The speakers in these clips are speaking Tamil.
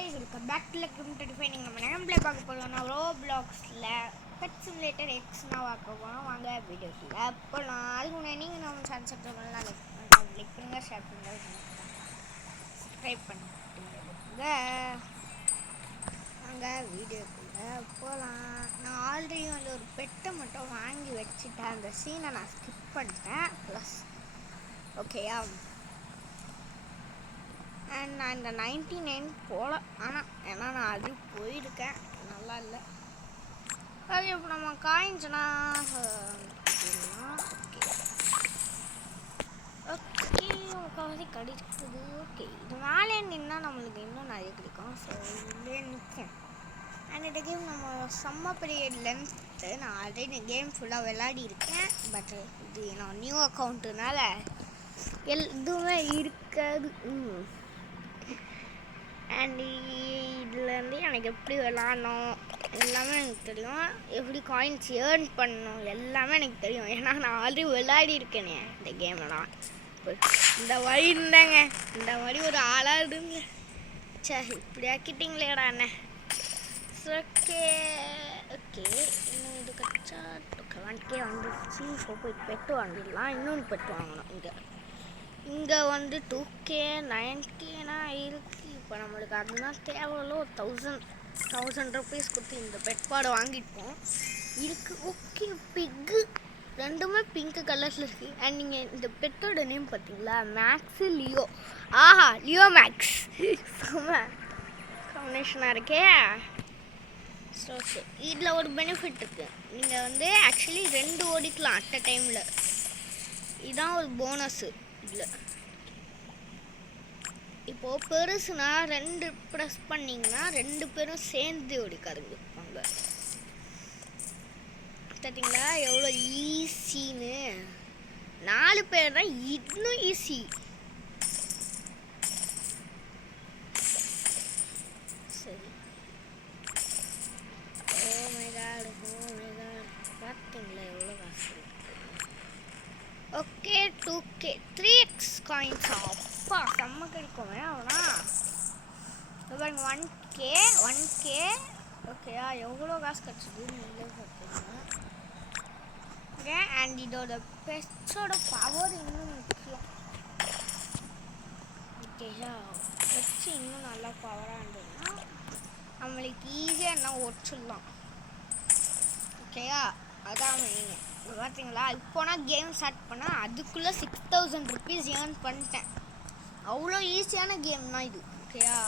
guys, welcome back to Lekum 35. நீங்கள் நம்ம நேம் ப்ளே பார்க்க போகலாம்னா ரோப்ளாக்ஸில் பெட் சிமுலேட்டர் எக்ஸ் நான் பார்க்க போகிறோம். வாங்க வீடியோக்குள்ளே போகலாம். அதுக்கு முன்னாடி நீங்கள் நம்ம சேனல் சப்ஸ்கிரைப் லைக் பண்ணுங்கள், ஷேர் பண்ணுங்கள், சப்ஸ்கிரைப் பண்ணிட்டுங்க. வாங்க வீடியோக்குள்ளே போகலாம். நான் ஆல்ரெடி வந்து ஒரு பெட்டை மட்டும் வாங்கி வச்சுட்டேன். அந்த சீனை நான் ஸ்கிப் பண்ணிட்டேன். ப்ளஸ் ஓகேயா, அண்ட் நான் இந்த 99 போல, ஆனால் ஏன்னா நான் அது போயிருக்கேன், நல்லா இல்லை. அது இப்போ நம்ம காயின்ஸ்னா ஓகே முக்கால்வாசி கிடைக்குது. ஓகே, இது மேலே நின்னா நம்மளுக்கு இன்னும் நிறைய கிடைக்கும். ஸோ இதுலேயே நிற்கும். அண்ட் இந்த கேம் நம்ம செம்ம பெரிய லென்த்து. நான் ஆல்ரெடி கேம் ஃபுல்லாக விளையாடி இருக்கேன். பட் இது நான் நியூ அக்கௌண்ட்டுனால எதுவுமே இருக்காது. அண்ட் இதுலேருந்து எனக்கு எப்படி விளாடணும் எல்லாமே எனக்கு தெரியும். எப்படி காயின்ஸ் ஏர்ன் பண்ணணும் எல்லாமே எனக்கு தெரியும். ஏன்னா நான் ஆல்ரெடி விளையாடி இருக்கேனே இந்த கேமெல்லாம். இந்த வழி இருந்தாங்க, இந்த மாதிரி ஒரு ஆளாக இருங்க. சரி, இப்படி ஆக்கிட்டிங்களேடா அண்ணே. ஓகே ஓகே, இன்னும் இது கச்சா 1K வந்துருச்சு. இப்போ போய் பெட்டு வாங்கிடலாம். இன்னொன்று பெட்டு வாங்கணும். இங்கே வந்து 2K 9Kனா இருக்குது. இப்போ நம்மளுக்கு அதுதான் தேவையில்ல. ஒரு 1000 ருபீஸ் கொடுத்து இந்த பெட் பாடை வாங்கிட்டோம். இருக்குது. ஓகே, பிக்கு ரெண்டுமே பிங்க் கலரில் இருக்குது. அண்ட் நீங்கள் இந்த பெட்டோட நேம் பார்த்தீங்களா, மேக்ஸு லியோ. ஆஹா, லியோ மேக்ஸ் செம்ம காம்பினேஷனாக இருக்கே. ஸோ ஓகே, இதில் ஒரு பெனிஃபிட் இருக்குது. நீங்கள் வந்து ஆக்சுவலி 2 ஓடிக்கலாம் அட் அ டைமில். இதுதான் ஒரு போனஸு. இல்லை, இப்போது பெருசுனா 2 ப்ரெஸ் பண்ணிங்கன்னா 2 பேரும் சேர்ந்து ஓடிக்காதுங்க இருப்பாங்க. பார்த்தீங்களா எவ்வளோ ஈஸின்னு. 4 பேர் தான் இன்னும் ஈஸி. சரி, ஓ மை காட் பார்த்தீங்களா எவ்வளோ காசு இருக்கு. ஓகே, 2K 3x காயின்ஸ் அப்பா செம்ம கிடைக்கும். அவனா பாருங்க 1K ஓகேயா, எவ்வளோ காசு கிடச்சிது நீங்களே பார்த்தீங்க. ஓகே, அண்ட் இதோட பெட்ஸோட பவர் இன்னும் முக்கியம். ஓகேயா, பெட்ஸ் இன்னும் நல்லா பவராக இருந்ததுன்னா நம்மளுக்கு ஈஸியாக என்ன ஒடிச்சிடலாம். ஓகேயா, அதான் மெயின். பார்த்தீங்களா, இப்போ நான் கேம் ஸ்டார்ட் பண்ணால் அதுக்குள்ளே 6000 ருபீஸ் ஏர்ன் பண்ணிட்டேன். அவ்வளோ ஈஸியான கேம் தான் இது. ஓகேயா,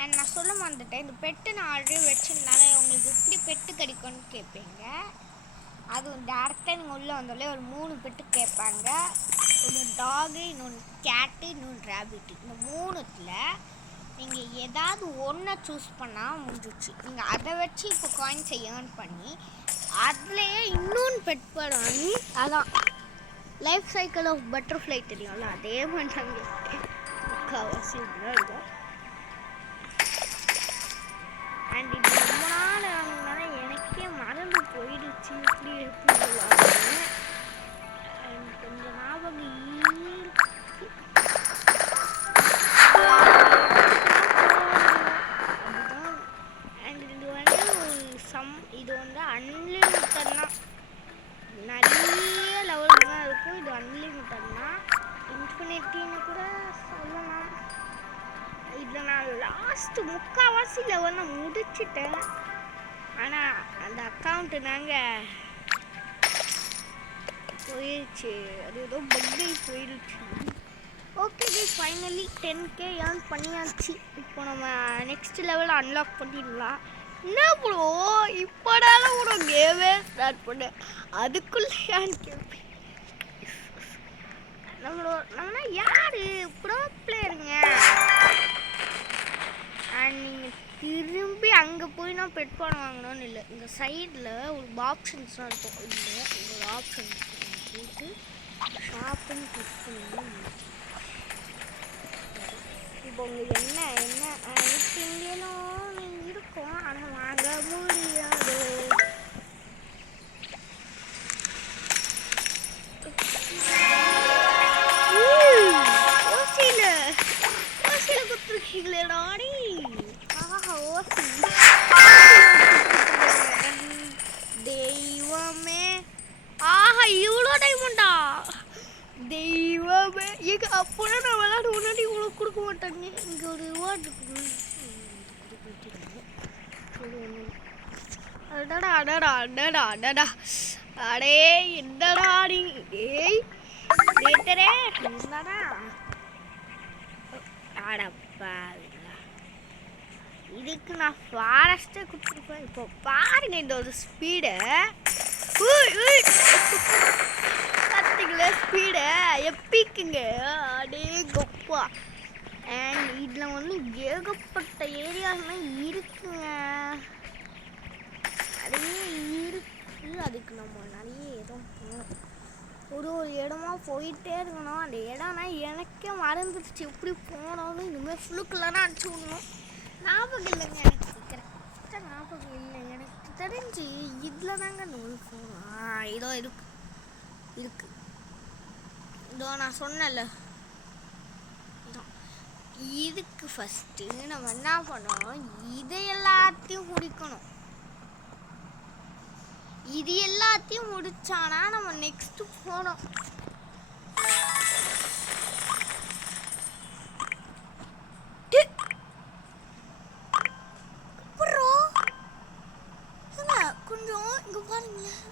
அண்ட் நான் சொல்ல மறந்துட்டேன், இந்த பெட்டு நான் ஆல்ரெடி வச்சுருந்தால உங்களுக்கு எப்படி பெட்டு கிடைக்கும்னு கேட்பீங்க. அதுவும் டேரெக்டாக நீங்கள் உள்ளே வந்தாலே ஒரு 3 பெட்டு கேட்பாங்க. ஒன்று டாகு, இன்னொன்று கேட்டு, இன்னொன்று ரேபிட்டு. இந்த 3த்தில் நீங்கள் ஏதாவது ஒன்றை சூஸ் பண்ணால் முடிஞ்சிச்சு. நீங்கள் அதை வச்சு இப்போ காயின்ஸை ஏர்ன் பண்ணி அதுலேயே இன்னொன்று பெட் பேர்டு வாங்கி, அதான் லைஃப் சைக்கிள் ஆஃப் பட்டர்ஃப்ளை தெரியும்ல, அதே பண்ணுறாங்க. முக்கால்வாசி இப்படிதான் இருக்கும். அண்ட் இது ரொம்ப நாள் வாங்கினால எனக்கே மறந்து போயிடுச்சு இப்படி எப்படி சொல்லுவாங்க. அண்ட் கொஞ்சம் ஞாபகம் இது வந்து அன்லிமிட்டட்னா நிறைய லெவல் தான் இருக்கும். இது அன்லிமிட்டட்னா இன்ஃபினிட்டின்னு கூட சொல்லலாம். இதில் நான் லாஸ்ட்டு முக்கால்வாசி லெவல் நான் முடிச்சிட்டேன். ஆனால் அந்த அக்கௌண்ட்டு நாங்கள் போயிடுச்சு, அது ஏதோ பக்கில் போயிடுச்சு. ஓகே, ஃபைனலி 10K ஏர்ன் பண்ணியாச்சு. இப்போ நம்ம நெக்ஸ்ட் லெவலில் அன்லாக் பண்ணிடலாம். என்ன ப்ரோ இப்போடாலும் ப்ரோ கேமே ஸ்டார்ட் பண்ண அதுக்குள்ளே ஏன்னு கேட்பேன். நம்மளா யார் ப்ரோ பிளேயருங்க. அண்ட் நீங்கள் திரும்பி அங்கே போய் நான் பெட் பாடம் வாங்கணும்னு இல்லை. இந்த சைடில் ஒரு ஆப்ஷன்ஸ்லாம் இருக்கும். இல்லை, ஒரு ஆப்ஷன்ஸ் போட்டு ஷாப்புன்னு கிளிக் பண்ணி இப்போ உங்களுக்கு என்ன இந்தியனும் இருக்கும், ஆனால் வாங்க முடியாது. ஓசியில் கொடுத்துருக்கேன். இல்லடாடி. ஆஹா ஓசி. தெய்வமே. ஆஹா இவ்வளோ டைமண்டா. தெய்வமே. எங்க அப்போலாம் நான் விளையாட முன்னாடி இவ்வளோ கொடுக்க மாட்டாங்க. இங்கே ஒரு ரிவார்டு இருக்குங்க. அடடா அடடா அடடா அடடா. அடே என்னடா நீ. ஏய் ரேட்டரே என்னடா. அடப்பா இதுக்கு நான் ஃபாரஸ்ட்டை கொடுத்துருப்பேன். இப்போ பாருங்க இந்த ஒரு ஸ்பீடை. பார்த்தீங்களா ஸ்பீடை எப்பிக்குங்க. அடே கொப்பா. அண்ட் இதில் வந்து ஏகப்பட்ட ஏரியாஸ்லாம் இருக்குங்க. நிறைய இருக்கு. அதுக்கு நம்ம நிறைய இடம் போகணும். ஒரு இடமா போயிட்டே இருக்கணும். அந்த இடம்னா எனக்கே மறந்துடுச்சு எப்படி போனோம்னு. இனிமேல் ஃபுல்லுக்குள்ளே அடிச்சு விடணும். ஞாபகம் இல்லைங்க எனக்கு. கரெக்டாக ஞாபகம் இல்லை. எனக்கு தெரிஞ்சு இதில் தாங்க நூல் போகணும். இதோ இருக்கு. இதோ நான் சொன்னல. இதுக்கு ஃபஸ்ட்டு நம்ம என்ன பண்ணணும், இதை எல்லாத்தையும் குடிக்கணும். இது எல்லாத்தையும் முடிச்சானா நம்ம நெக்ஸ்ட் போனோம். கொஞ்சம் இங்க பாருங்களேன்.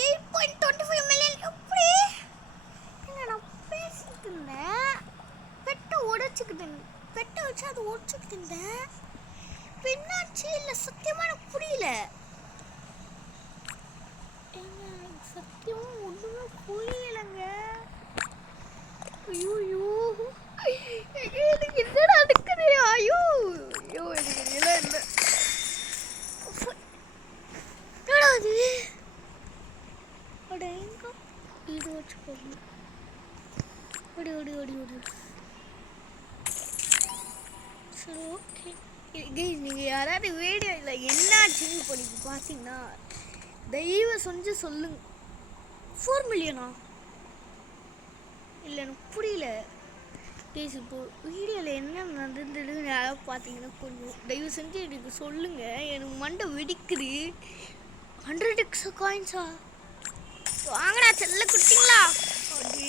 8.25 மில்லியன். எப்படி நான் பேசிட்டு இருந்தேன். பெட்டை வச்சு அதை உடச்சுக்கிட்டு இருந்தேன். பின்னாச்சு இல்லை சத்தியமா எனக்கு புரியல. சத்தியமா ஒண்ணுமே புரியலங்க. ஐயோ எனக்கு என்னடா நடக்குது. ஐயோ எனக்கு இதெல்லாம் இல்லை. என்னடா அது. அட எங்க இது வச்சு போகணும். ஓடி ஓடி ஓடி ஓடி. சரி ஓகே. நீங்கள் யாராவது வீடியோ இல்லை என்னாச்சுன்னு இப்போ நீங்கள் பார்த்தீங்கன்னா தயவு செஞ்சு சொல்லுங்க. 4 மில்லியனா இல்லை எனக்கு புரியல. ப்ளீஸ் இப்போ வீடியோவில் என்ன நடந்ததுன்னு யாராவது பார்த்தீங்கன்னா கொஞ்சம் தயவு செஞ்சு எனக்கு சொல்லுங்கள். எனக்கு மண்டை வெடிக்குது. 100x காயின்ஸா வாங்கடா செல்ல குட்டிங்களா. அப்படி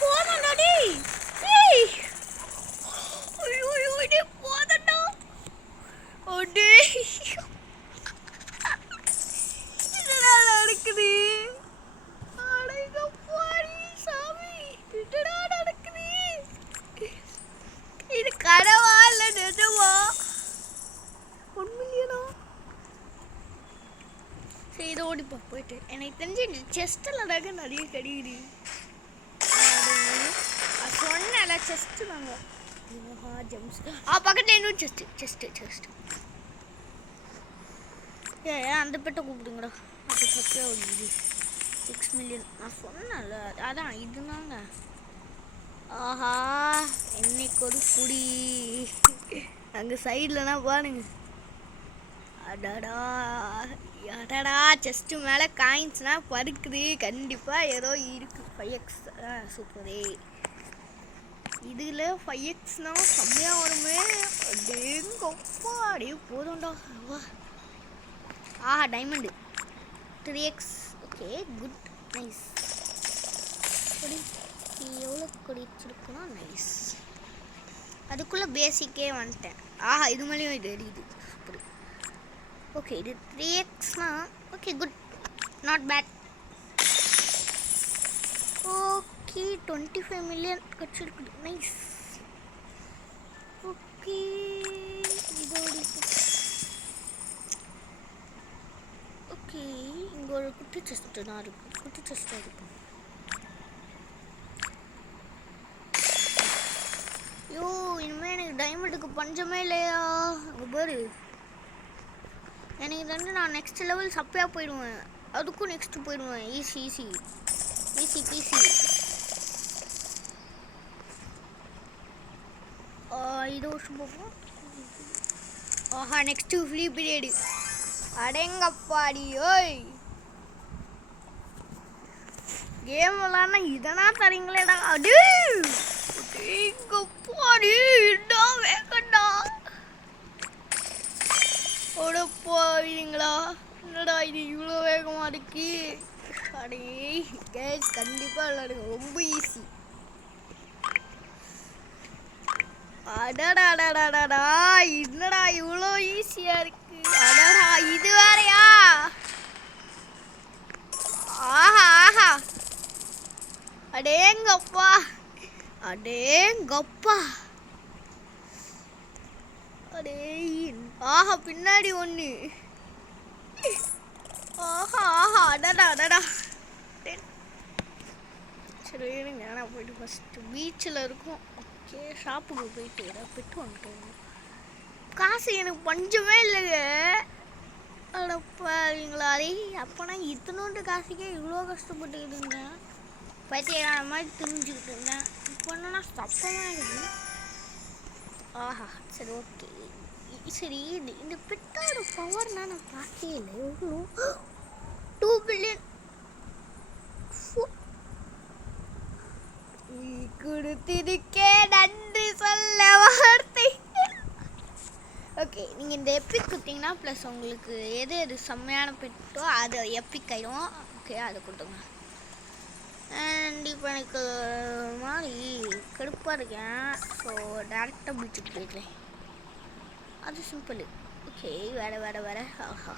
போனாடி. இது கனவா இல்ல நிஜமா? 1 மில்லியனா? சரி இதை ஓடிப்பா போயிட்டு. எனக்கு தெரிஞ்சு இந்த செஸ்ட்டில் தாங்க நிறைய கிடைக்குது. சொன்னல செஸ்ட் தாங்க. ஜெம்ஸ் பக்கத்தில் இன்னும் செஸ்ட்டு. அந்த பெட்டை கூப்பிடுங்கடா. அது சத்தியாக வருது. 6 மில்லியன் நான் சொன்னல. அதான் இதுதாங்க. ஆஹா இன்னைக்கு ஒரு குடி. அங்கே சைட்லனா பாருங்க. அடடா செஸ்ட்டு மேலே காயின்ஸ்னால் பருக்குது. கண்டிப்பாக ஏதோ இருக்குது. 5x சூப்பரே. இதில் 5xனா செம்மையாக வருமே. அப்படிங்கப்பா அப்படியே போதும்டா. ஆஹா diamond 3x. Okay good nice. எவ்வளோ குடிச்சிருக்குன்னா நைஸ். அதுக்குள்ளே பேசிக்கே வந்துட்டேன். ஆஹா இது மேலேயும் இது எரியுது. சூப்பர். ஓகே இது 3xனா okay good not bad. Okay 25 million கிடச்சிருக்குது. நைஸ். ஓகே இதோட ஓகே இங்கே ஒரு குட்டி செஸ்ட்டு தான் இருக்குது. குட்டி செஸ்ட்டாக இருக்கும். ஐயோ இனிமேல் எனக்கு டைமண்டுக்கு பஞ்சமே இல்லையா. அங்கே பாரு எனக்கு வந்து நான் நெக்ஸ்ட் லெவல் சப்பையாக போயிடுவேன். அதுக்கும் நெக்ஸ்ட்டு போயிடுவேன். Easy PC. இது வருஷம் போகும். ஆஹா நெக்ஸ்ட்டு ஃப்ரீ பீரியடு. அடேங்கப்பாடி ஓய் கேம் விளாட்னா இதெல்லாம் தரீங்களேடா. அடேங்கப்பாடி இடா வேகண்டா. போவீங்களா? என்னடா இது இவ்வளோ வேகமாக இருக்கு? அடே கேஸ் கண்டிப்பாக விளாடுங்க, ரொம்ப ஈஸி. அடடா என்னடா இவ்வளோ ஈஸியா இருக்கு? அடடா இது வேறையா? ஆஹா ஆஹா அடேங்கப்பா அடேங்கப்பா அடே. ஆஹா பின்னாடி ஒன்று. ஆஹா ஆஹா அடடா. சரி நான் போயிட்டு ஃபஸ்ட்டு பீச்சில் இருக்கும். ஓகே ஷாப்புக்கு போயிட்டு ஏதாவது பெட்டு வந்துட்டோம். காசு எனக்கு பஞ்சமே இல்லைங்க. அடப்பாங்களா அதே. அப்போனா இத்தனோண்டு காசுக்கே இவ்வளோ கஷ்டப்பட்டுக்கிட்டு இருந்தேன். பைத்தியக்கார மாதிரி தெரிஞ்சுக்கிட்டு இருந்தேன். இப்போ என்னன்னா சப்பமாக இருக்குது. ஆஹா சரி ஓகே. சரி இந்த பெட்டோட பவர்னா நான் பார்த்தே இல்லை. எவ்வளோ 2 பில்லியன் கொடுத்திருக்கே நன்றி சொல்ல வார்த்தை. ஓகே நீங்கள் இந்த எப்பிக் கொடுத்தீங்கன்னா ப்ளஸ் உங்களுக்கு எது செம்மையான பெட்டோ அது எப்பிக் ஆயிடும். ஓகே அதை கொடுத்துங்க. அண்ட் இப்போ எனக்கு மாதிரி கடுப்பாக இருக்கேன். ஸோ டேரெக்டாக பீச்சுக்கு போய்க்கிறேன். அது சிம்பிள். ஓகே வேறு. ஆஹா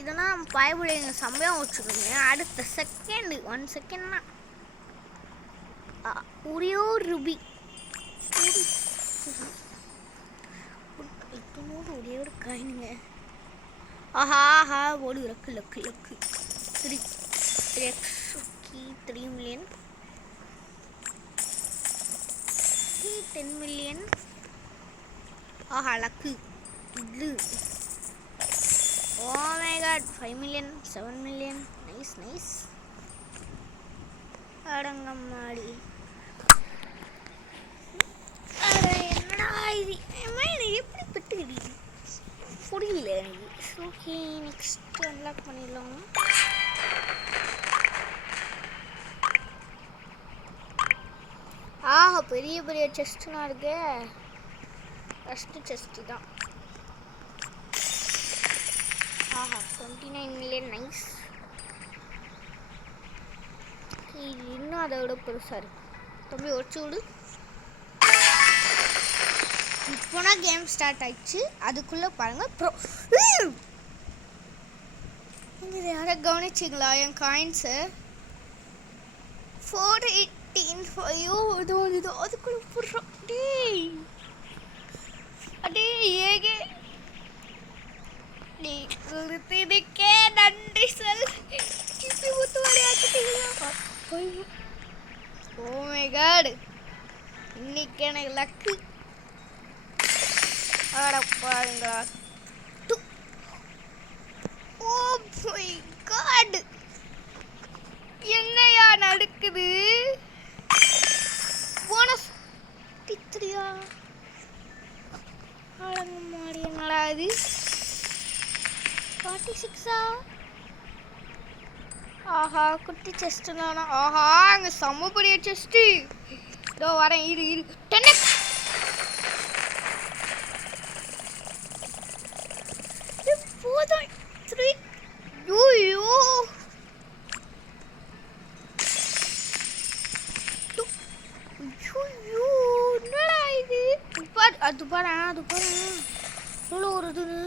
இதெல்லாம் பயப்படைங்க செம்மையாக வச்சுக்கோங்க. அடுத்த செகண்டு 1 செகண்ட்னா ஒரே ஒரு ரூபி ஒரே ஒரு காயினுங்க. ஆஹா ஒரு லக்கு 3 மில்லியன் 10 மில்லியன். ஆஹா லக்கு இது. Oh my God 5 million 7 million. Nice. அடங்கம்மாடி என்னடா இது எப்படி பெட்டுக்கிட்டு புரியல எனக்கு. ஓகே நெக்ஸ்ட் அன்லாக் பண்ணிடலாம். ஆஹா பெரிய செஸ்ட்லாம் இருக்கு. ஃபஸ்ட்டு செஸ்ட்டு தான். ஆஹா 29 மில்லியன். நைஸ். இது இன்னும் அதை விட பெருசாக இருக்கு. தம்பி ஒடிச்சு விடு. இப்போனா கேம் ஸ்டார்ட் ஆயிடுச்சு. அதுக்குள்ளே பாருங்கள் ப்ரோ. இதை யாரை கவனிச்சிங்களா? என் காயின்ஸு 418 இது அதுக்குள்ளே போடுறோம். அடே ஏகே நீ கொடுத்ததுக்கே நன்றி சொல். ஓ மை காட் இன்னைக்கு எனக்கு லக்கு. பாருங்க. ஓ மை காட் என்னையா நடக்குது? போனஸ் 3 மாடி என்னடா இது 46. ஆஹா குட்டி செஸ்ட்டுனா. ஆஹா அங்கே செம்ம பெரிய செஸ்ட்டு. இதோ வரேன் இரு 10x. போதும் 3. யூ என்னடா இது? அது பாரு எவ்வளோ வருதுன்னு.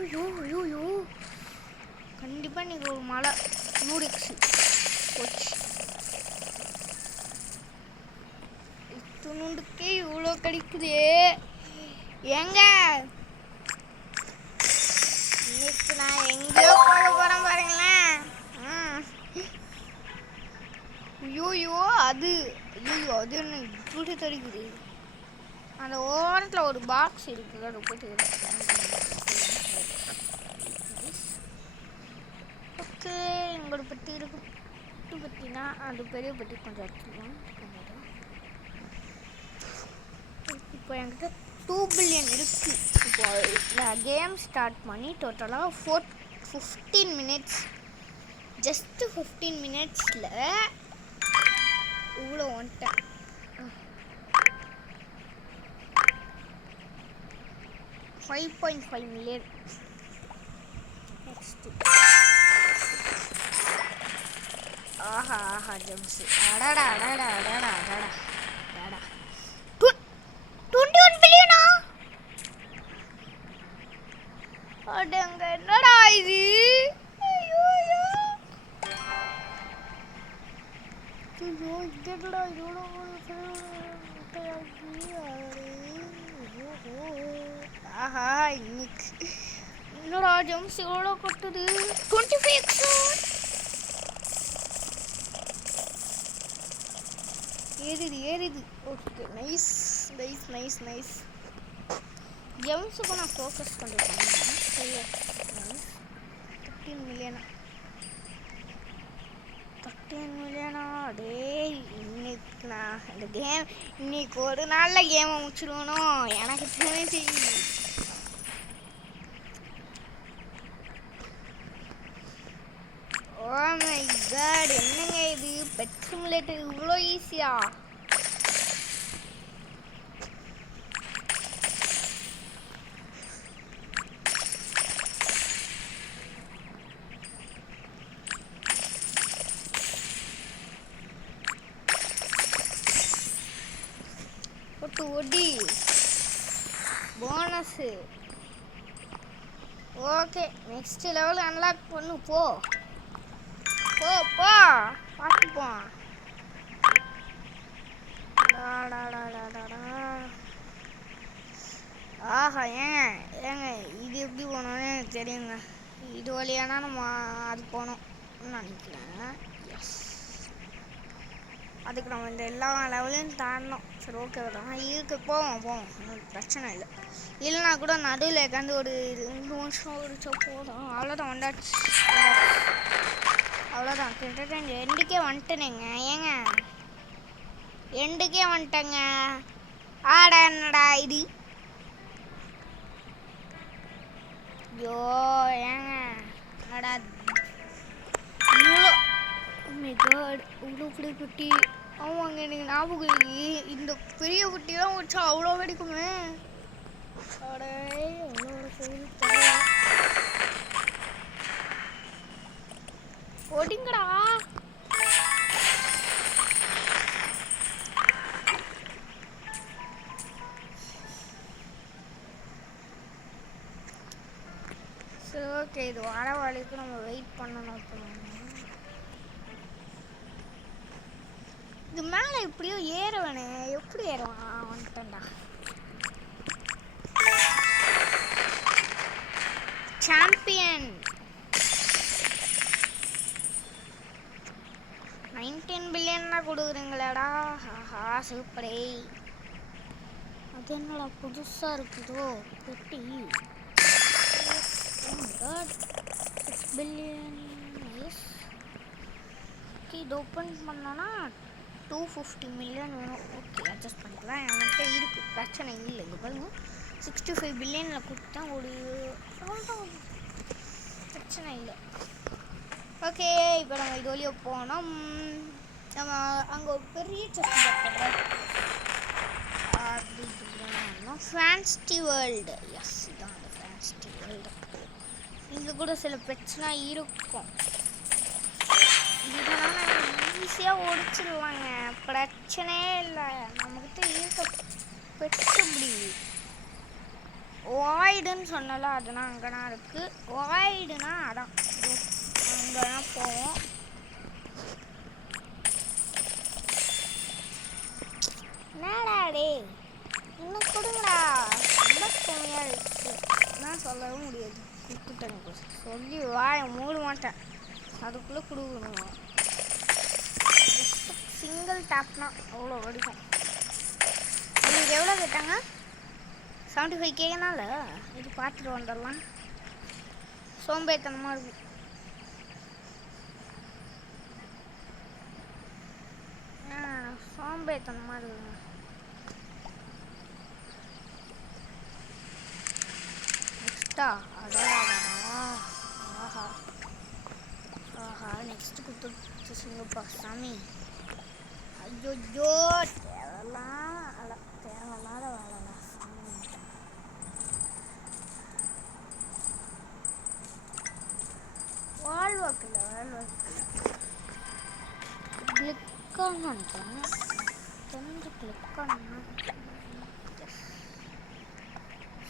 ஐயோ கண்டிப்பாக நீங்கள் ஒரு மழை 100x போச்சு. இத்துணுண்டுக்கே இவ்வளோ கிடைக்குது. ஏங்க இன்னைக்கு நான் எங்கேயோ போக போகிறேன் பாருங்களேன். அது என்ன இப்படி தெரிக்குது? அந்த ஓரத்தில் ஒரு பாக்ஸ் இருக்குது. அதை போட்டு ஓகே எங்களோட பெட்டி இருக்கு. பெட்டினா அது பெரிய பெட்டி கொஞ்சம் வச்சுக்கலாம். இப்போ என்கிட்ட 2 பில்லியன் இருக்குது. இப்போ நான் கேம் ஸ்டார்ட் பண்ணி டோட்டலாக 15 மினிட்ஸ் ஜஸ்ட் 15 மினிட்ஸில் இவ்வளோ வந்துட்டேன். 5.5 மில்லியன். நெக்ஸ்ட் ஆஹா ஆஹா ஜம்ஸ் அடடா அடடா அடடா அடடா அடடா 21 பில்லியனா? அடங்க என்னடா இது? ஐயோ ஐயோ ஐயோ இதோட ஆஹா இன்னைக்கு என்னடா ஜம்ஸ் எவ்வளோ கொட்டுது? 25x ஏறுது. Okay nice nice nice nice. ஜெம்ஸுக்கும் நான் ஃபோக்கஸ் பண்ணிட்டேன். சரியா 13 மில்லியனா? 13 மில்லியனா? டேய் இன்னைக்கு நான் இந்த கேம் இன்னைக்கு ஒரு நாளில் கேமை முடிச்சிடுவனோ எனக்கு தெரிஞ்சு. ஓ மை காட் என்னங்க இது? பெட் சிமுலேட்டர் இவ்வளோ ஈஸியா? ஒடி bonus. Okay next level unlock பண்ணு. போ போ போ பார்த்துப்போம். ஆஹா ஏங்க இது எப்படி போனோன்னு எனக்கு தெரியுங்க. இது வழியானா நம்ம அது போனோம்னு நினைக்கிறேன். எஸ் அதுக்கு நம்ம இந்த எல்லா லெவலையும் தாண்டணும். சரி ஓகே தான் இருக்கு. போவோம் ஒன்றும் பிரச்சனை இல்லை. இல்லைனா கூட நடுவில் உட்காந்து ஒரு 2 நிமிஷம் ஒழிச்சா போதும். அவ்வளோதான் வந்தாச்சு. அவ்வளோதான் கிட்டத்தட்ட எண்டுக்கே வந்துட்டேனேங்க. ஏங்க எண்டுக்கே வந்துட்டேங்க. ஆடா என்னடா இது? ஐயோ ஏங்க அடா இவ்வளோ இவ்வளோ பெரிய குட்டி. ஆமாங்க எனக்கு ஞாபகம் இருக்கு. இந்த பெரிய குட்டிலாம் வச்சா அவ்வளோ வெடிக்குமே. அடே ஒடிங்கடா. சரி ஓகே இது வர வரைக்கும் நம்ம வெயிட் பண்ணணும். இது மேலே எப்படியோ ஏறுவனே. எப்படி ஏறுவான்? வந்துட்டேன்டா. சாம்பியன் 19 பில்லியன்னா கொடுக்குறீங்களாடா? ஆஹா சூப்பரே. அது என்னடா புதுசாக இருக்குதோ பெட்டி? 6 பில்லியன். எஸ் இது ஓப்பன் பண்ணோன்னா 250 மில்லியன் வேணும். ஓகே அட்ஜஸ்ட் பண்ணிக்கலாம். என்கிட்ட இருக்குது பிரச்சனை இல்லை. இங்கே பாருங்க 65 பில்லியனில் கொடுத்தா ஒரு பிரச்சனை இல்லை. ஓகே இப்போ நம்ம இது வழியாக போனோம். நம்ம அங்கே ஒரு பெரிய ஃபேன்சி வேர்ல்டு. எஸ் இதான் அந்த ஃபேன்சி வேர்ல்டு. இங்கே கூட சில பிரச்சனை இருக்கும். இதெல்லாம் ஈஸியாக ஒடிச்சிடலாங்க. பிரச்சனையே இல்லை. நம்மக்கிட்ட இருக்க பெற்றபடி வாய்டுன்னு சொன்னால அதெல்லாம் அங்கேனா இருக்குது. வாய்டுனா அதான் அங்கேதான் போவோம். என்னடா டே இன்னும் கொடுங்கடா. ரொம்ப கம்மியாக இருக்குது. நான் சொல்லவும் முடியாது. கொடுத்துட்டேங்க சொல்லி வாய மூட மாட்டேன். அதுக்குள்ளே கொடுக்கணும். ஜஸ்ட் சிங்கிள் டேப்னா அவ்வளோ வடிக்கும். இது எவ்வளோ கேட்டாங்க? 75 கேனால இது பார்த்துட்டு வந்துடலாம். சோம்பேத்தனமாக இருக்கு. சோம்பேத்தனமாக இருக்குங்க. நெக்ஸ்டா அடா ஆஹா ஆஹா நெக்ஸ்ட் கொடுத்துருச்சுங்கப்பா சாமி. ஐயோ தேவையில்லாத வேலைலாம் சாமி. வாழ்வாக்கில் கிளிக்கான்னு நினைக்கிறேன். தெரிஞ்சு கிளிக்கான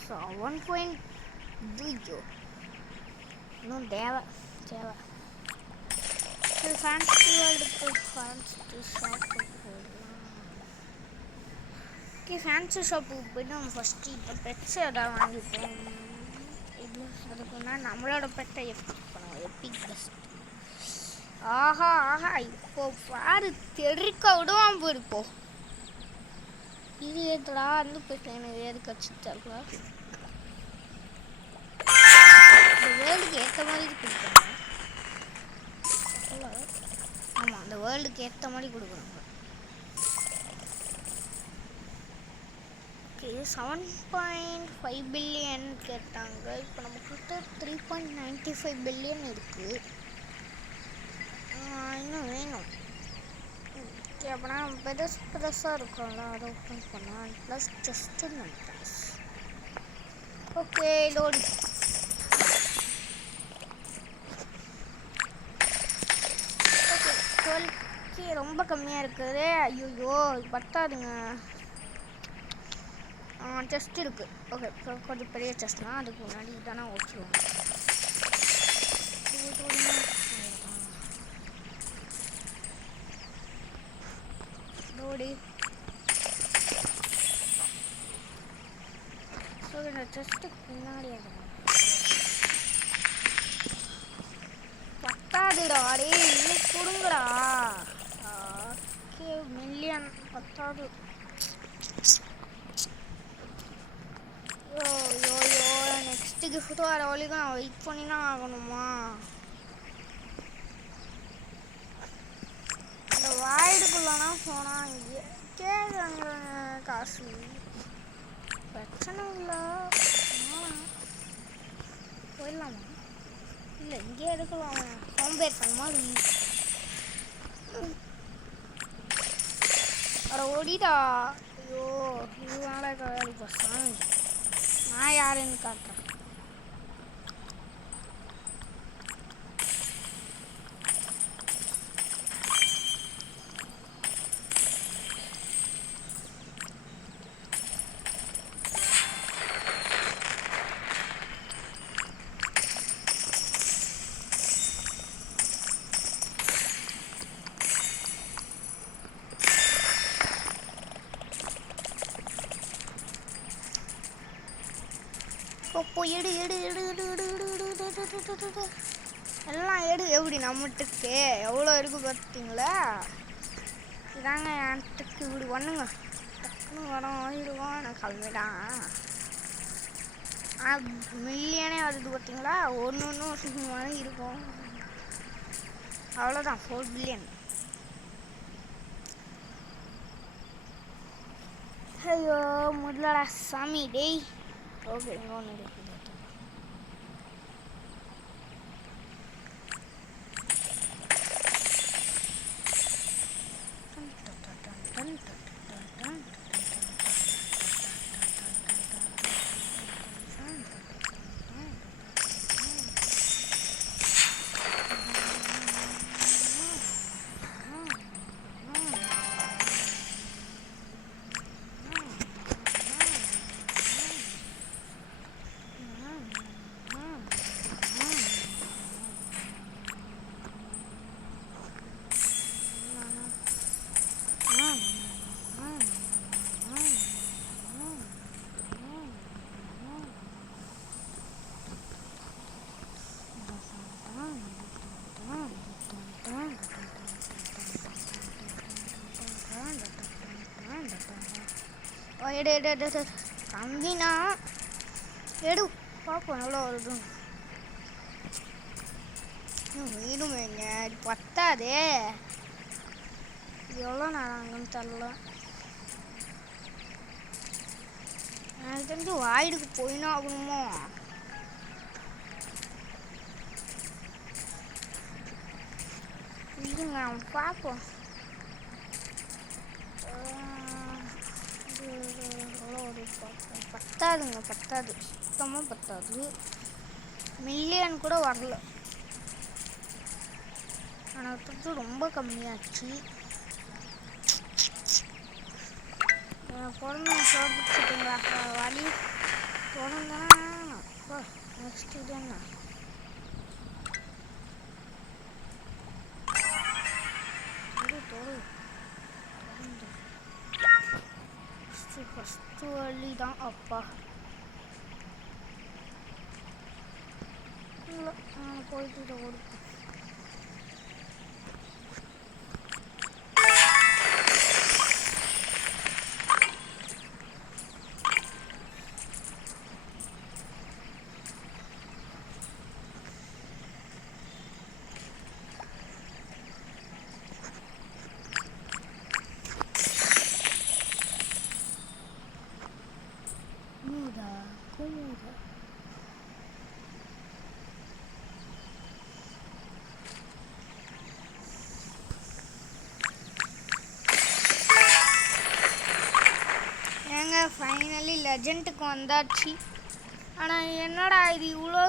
7.2 இன்னும் தேவை. ஃபேன்சி வேர்ல்டுக்கு ஃபேன்சி ஷாப்புக்கு போயிடலாம். ஓகே, ஃபேன்சி ஷாப்புக்கு போய்ட்டு நம்ம ஃபஸ்ட்டு இப்போ பெட்ஸ் எதாவது வாங்கிப்போம். இது அதுக்கு முன்னாடி நம்மளோட பெட்டை எஃபிக் பண்ணுவோம். Epic best. ஆஹா இப்போ பாரு தெருக்க விடுவான் போயிருப்போ. இது ஏதுடா வந்து போயிட்டு எனக்கு எதுக்கு வச்சு தரல. இந்த வேர்ல்டுக்கு ஏற்ற மாதிரி கொடுக்குறாங்க. ஆமாம், அந்த வேர்ல்டுக்கு ஏற்ற மாதிரி கொடுக்குறாங்க. ஓகே, 7.5 பில்லியன் கேட்டாங்க. இப்போ நம்மக்கிட்ட 3.95 பில்லியன் இருக்குது. இன்னும் வேணும். ஓகே, அப்படின்னா பெருசாக இருக்கும்ல, அதை ஓப்பன் பண்ணலாம். Plus just plus. Okay, load. Okay, 12K ரொம்ப கம்மியாக இருக்குது. ஐயோ பத்தாதுங்க. செஸ்ட் இருக்குது. ஓகே, கொஞ்சம் பெரிய செஸ்ட்லாம் அதுக்கு முன்னாடி தானே ஓகேவாங்க. லோடு. ஸோ இந்த செஸ்ட்டுக்கு பின்னாடி பத்தாதுடா. டே இன்னும் கொடுங்கடா. ஓகே, மில்லியன் பத்தாது. யோ நெக்ஸ்ட் கிஃப்ட் வர வரைக்கும் நான் வெயிட் பண்ணி தான் ஆகணுமா? அந்த வாய்டுக்குள்ளனா போனால் இங்கே கேட்குறாங்க காசு. பிரச்சனை இல்லை, போயிடலாமா? இல்லை, இங்கே எடுக்கலாம். சோம்பேறித்தனமா இருக்கு. அட ஓடிடா. ஐயோ இதுனால இப்போ சாமி நான் யாருன்னு காட்டுறேன். இப்போ எடு எல்லாம் எப்படி நம்மட்டுக்கு எவ்வளோ இருக்குது பார்த்தீங்களா? இதாங்க என்ட்டுக்கு இப்படி பண்ணுங்க. டக்குன்னு வரோம் ஆயிடுவோம். நான் கிளம்பிடான். மில்லியனே வருது பார்த்தீங்களா? ஒன்று இருக்கும். அவ்வளோதான், 4 பில்லியன். ஐயோ முதலடா சாமி டேய். ஓகே, இங்கே ஒன்று இருக்குது. எடு தம்பினா எடு பார்ப்போம் எவ்வளோ வருது. வேணுமேங்க, இது பத்தாதே. எவ்வளோ நேரம் அங்கன்னு தரல. எனக்கு தெரிஞ்சு வாய்டுக்கு போயினா ஆகணுமோ? இருங்க பார்ப்போம். பத்தாதுங்க, பத்தாது, சுத்தமாக பத்தாது. மில்லியன் கூட வரல. ஆனால் ரொம்ப கம்மியாச்சு. பொண்ணு சோபிச்சுட்டுங்களா வழி தொடர்ந்தா. நெக்ஸ்ட் இது என்ன? ஃபஸ்ட்டு வழி தான். அப்பா இல்லை, போயிட்டு இதை ஓடுப்போம். ஏங்க ஃபைனலி லெஜெண்டுக்கு வந்தாச்சு. ஆனால் என்னடா இது இவ்வளோ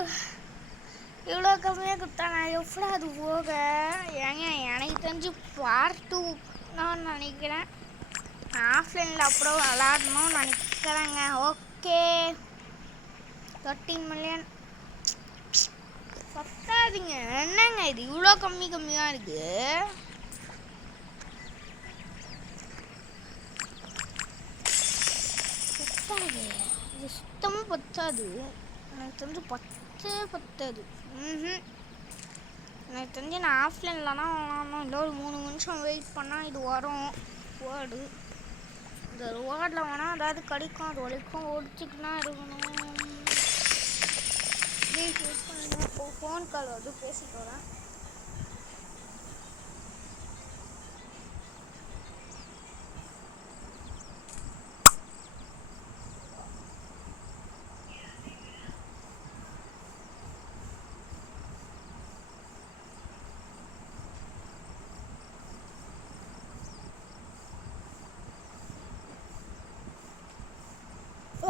கம்மியாக கொடுத்தா நான் எப்படி அது போக? ஏங்க எனக்கு தெரிஞ்சு பார்ட் 2 நான் நினைக்கிறேன். ஆஃப்லைனில் அப்புறம் விளாடணும்னு நினைக்கிறேங்க. ஓகே 13 மில்லியன் பத்தாதுங்க. என்னங்க இது இவ்வளோ கம்மியாக இருக்குது? பத்தாது, இது சுத்தமாக பத்தாது. எனக்கு தெரிஞ்சு பத்தாது. எனக்கு தெரிஞ்சு நான் ஆஃப்லைன்லனா விளாடணும். இல்லை ஒரு 3 நிமிஷம் வெயிட் பண்ணால் இது வரும் வேர்டு. இந்த வேர்டில் வேணால் அதாவது கிடைக்கும். அது வரைக்கும் ஒடிச்சிக்கினா இருக்கணும். வெயிட் பண்ணுங்க. ஃபோன் கால் வந்து பேசிட்டு வரேன்.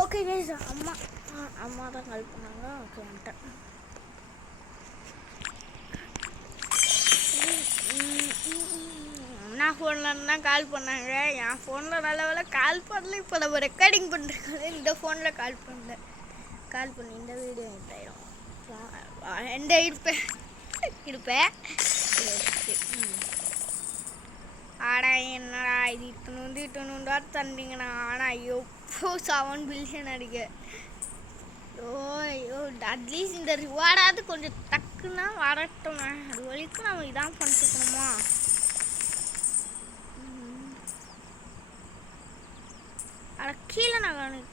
ஓகே கைஸ், அம்மா தான் கால் பண்ணாங்க. ஓகே வந்துட்டேன். அண்ணா ஃபோனில் தான் கால் பண்ணாங்க. என் ஃபோனில் நல்ல வேலை கால் பண்ணல. இப்போ நம்ம ரெக்கார்டிங் பண்ணுறதுக்காக இந்த ஃபோனில் கால் பண்ணி இந்த வீடியோ எண்டாயிடும். எந்த இருப்பேன். ஆடா என்னடா இது இத்தனூண்டா தந்தீங்கண்ணா. ஆனால் எப்போ 7 பில்லியன் அடிக்க. ஐயோ அட்லீஸ்ட் இந்த ரிவார்டாவது கொஞ்சம் டக்குன்னா வரட்டும். அது வரைக்கும் நம்ம இதான் பண்ணிக்கணுமா? அட கீழே நாங்கள்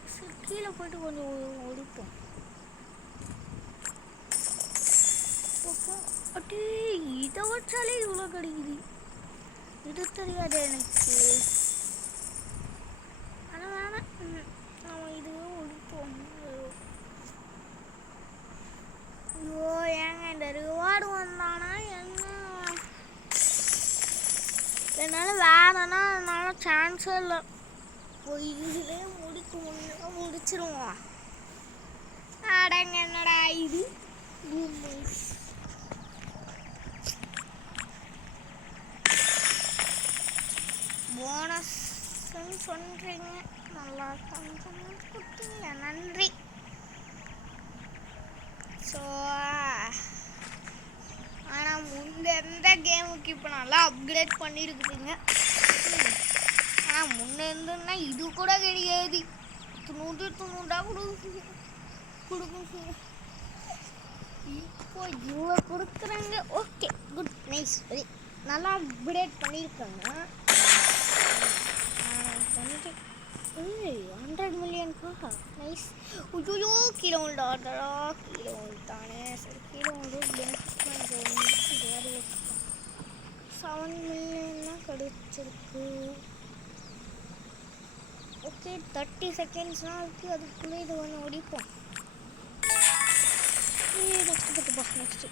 கீழே போயிட்டு கொஞ்சம் ஒடிப்போம். அப்படி இதை வச்சாலே இவ்வளோ கிடைக்குது. இது தெரியாது எனக்கு. ஆனால் வேணாம், நம்ம இதுவே ஒடிப்போம். ஐயோ ஏங்க இந்த ரிவார்டு வந்தானா என்ன? என்னால் வேணான்னா என்னால் சான்ஸே இல்லை. போய் இதுலேயே முடிச்சிருவோம். அடங்க என்னடா இது போனஸ்ன்னு சொல்கிறீங்க. நல்லா கொஞ்சம் கொடுத்தீங்க, நன்றி. ஸோ ஆனால் முன்ன கேமுக்கு இப்போ நல்லா அப்கிரேட் பண்ணியிருக்குதுங்க. ஆனால் முன்ன இருந்துன்னா இது கூட கிடையாது. துணுண்டா கொடுக்குங்க. இப்போ இவ்வளோ கொடுக்குறாங்க. ஓகே குட், நைஸ், வெரி நல்லா அப்கிரேட் பண்ணியிருக்காங்க. 100 மில்லியன்க்கா, நைஸ். ஐயோ கீழே உண்டாடா, கீழே உண்டானே. சரி கீழே உண்டு. 7 மில்லியன்லாம் கிடைச்சிருக்கு. ஓகே 30 செகண்ட்ஸ்லாம் இருக்குது. அதுக்குள்ளே இது ஒன்று ஓடிப்போம். நெக்ஸ்ட்டு நெக்ஸ்ட்டு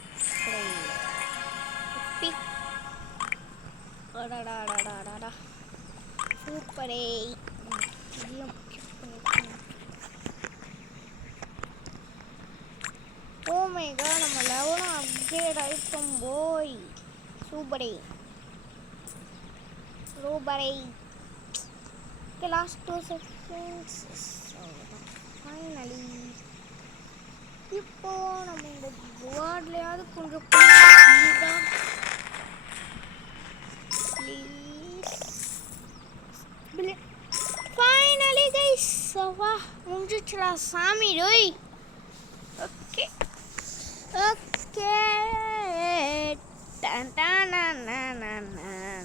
அடடா சூப்பரே. இதையும் ஓ மை காட், நம்ம லெவலும் அப்கிரேட் ஆயிட்டோம் போய். சூப்பரே சூப்பரே. Okay, last 2 seconds. ஃபைனலி இப்போ நம்ம இந்த வேர்ட்லையாவது கொஞ்சம் ஃபைனலி கைஸ், வா முடிஞ்சிச்சுடா சாமி டோய். Okay okay. டன் டன் டன் டன் டன் டன்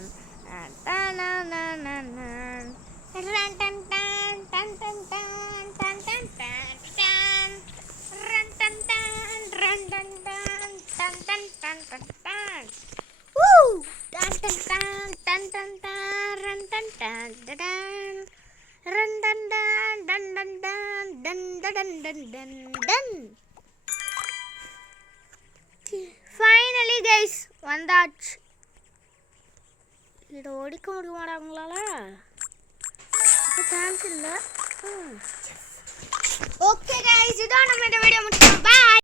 டன் டன் டன் டன் டன் டன் டன் டன் டன் டன் டன் டன் ரன் டன் டன் ரன் டன் டன் டன் டன் டன் டன் டன் ஊ டன் டன் டன் டன் டன் டன் ரன் டன் டன் டன் ரன் டன் டன் டன் டன் டன் டன் டன் டன் டன் டன். ஃபைனலி கைஸ் வந்தாச்சு. இதை ஒடிக்க முடியுமாடா உங்களால? இப்போ சான்ஸ் இல்லை. ஓகே கைஸ், இதான் நம்ம இந்த வீடியோ முடிச்சோம். பாய்.